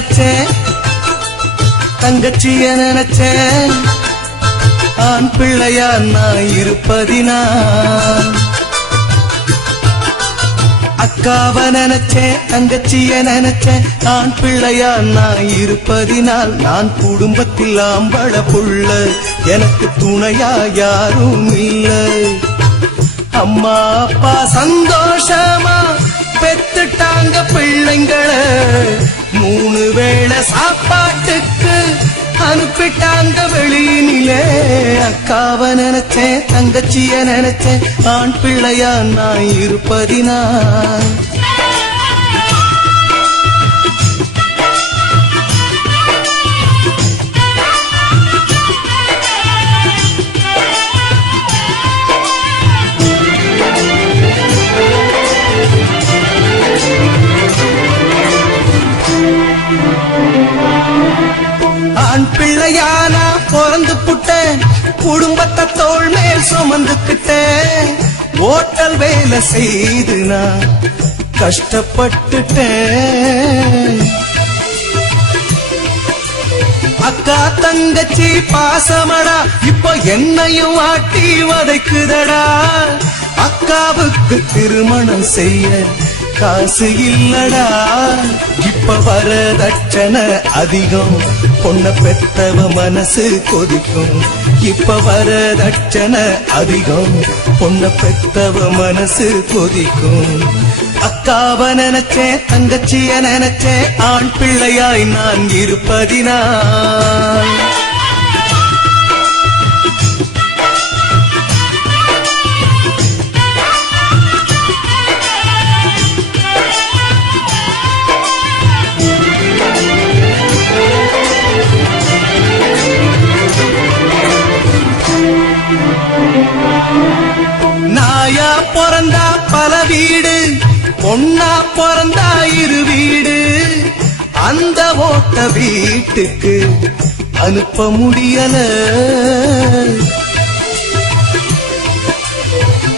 நினைச்சேன், தங்கச்சிய நினைச்சேன், ஆண் பிள்ளையா நான் இருப்பதினால். அக்காவ நினைச்சேன், தங்கச்சிய நினைச்சேன், ஆண் பிள்ளையா நான் இருப்பதினால். நான் குடும்பத்தில் ஆம்பள புள்ள, எனக்கு துணையா யாரும் இல்லை. அம்மா அப்பா சந்தோஷமா பெத்துட்டாங்க பிள்ளைங்களை, 3 வேளை சாப்பாட்டுக்கு அனுப்பிட்டாங்க வெளியினிலே. அக்காவ நினைச்சேன், தங்கச்சிய நினைச்சேன், ஆண் பிள்ளையா நான் இருப்பதினால். ஆண் பிள்ளையானா பிறந்து புட்டேன், குடும்பத்தை தோள் மேல் சுமந்துக்கிட்டேன். ஓட்டல் வேலை செய்து நான் கஷ்டப்பட்டுட்டேன். அக்கா தங்கச்சி பாசமடா, இப்போ என்னையும் வாட்டி வதைக்குதடா. அக்காவுக்கு திருமணம் செய்ய காசு இல்லடா, இப்ப வரதட்சணை அதிகம், பொண்ண பெத்தவ மனசு கொதிக்கும். இப்ப வரதட்சணை அதிகம், பொண்ண பெத்தவ மனசு கொதிக்கும். அக்காவ நினைச்சேன், தங்கச்சிய நினைச்சேன், ஆண் பிள்ளையாய் நான் இருப்பதினால். நாயா பிறந்தா பல வீடு, பொண்ணா பிறந்தா 2 வீடு. அந்த ஓட்ட வீட்டுக்கு அனுப்ப முடியல.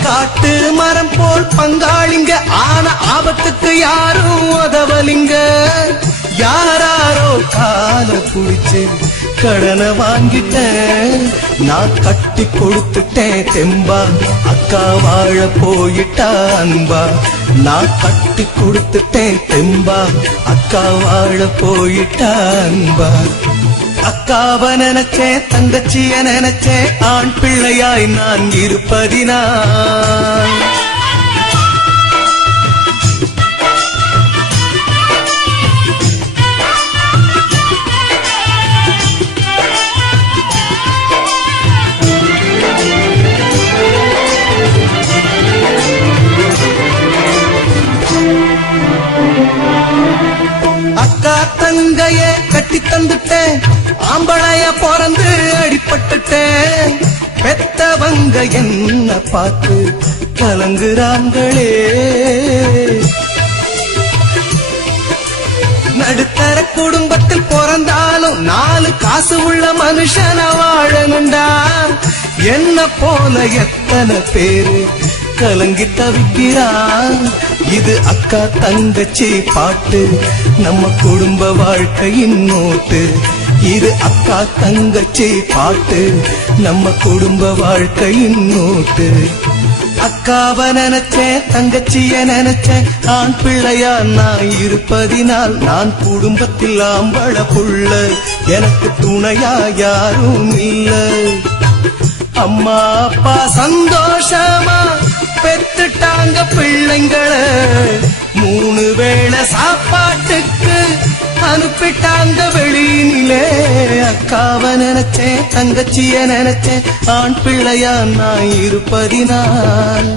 காட்டு மரம் போல் பங்காளிங்க, ஆன ஆபத்துக்கு யாரும் உதவலிங்க. யாராரோ கால புடிச்சு கடனை வாங்கிட்டேன், நான் கட்டி கொடுத்துட்டேன் தெம்பா. அக்கா வாழ போயிட்டா அன்பா, நான் கட்டி கொடுத்துட்டேன் தெம்பா. அக்கா வாழ போயிட்டா அன்பா. அக்காவ நினைச்சேன், தங்கச்சிய நினைச்சேன், ஆண் பிள்ளையாய் நான் இருப்பதினால். அக்கா தங்கைய கட்டி தந்துட்டேன், ஆம்பளைய பிறந்து அடிபட்டுட்டேன். பெத்தவங்க என்ன பார்த்து கலங்குறாங்களே. நடுத்தர குடும்பத்தில் பிறந்தாலும் 4 காசு உள்ள மனுஷன வாழணுண்டா. என்ன போல எத்தனை பேரு கலங்கி தவிக்கிறான். இது அக்கா தங்கச்சி பாட்டு, நம்ம குடும்ப வாழ்க்கையின் நோட்டு. இது அக்கா தங்கச்சி பாட்டு, நம்ம குடும்ப வாழ்க்கையின் நோட்டு. அக்காவ நினைச்சேன், தங்கச்சிய நினைச்சேன், ஆண் பிள்ளையா நான் இருப்பதினால். நான் குடும்பத்தில் ஆம்பள புள்ள, எனக்கு துணையா யாரும் இல்லை. அம்மா அப்பா சந்தோஷமா பெத்துட்டாங்க பிள்ளைங்களை, 3 வேளை சாப்பாட்டுக்கு அனுப்பிட்டாங்க வெளியினிலே. அக்காவ நினைச்சேன், தங்கச்சிய நினைச்சேன், ஆண் பிள்ளையா நான் இருப்பதினால்.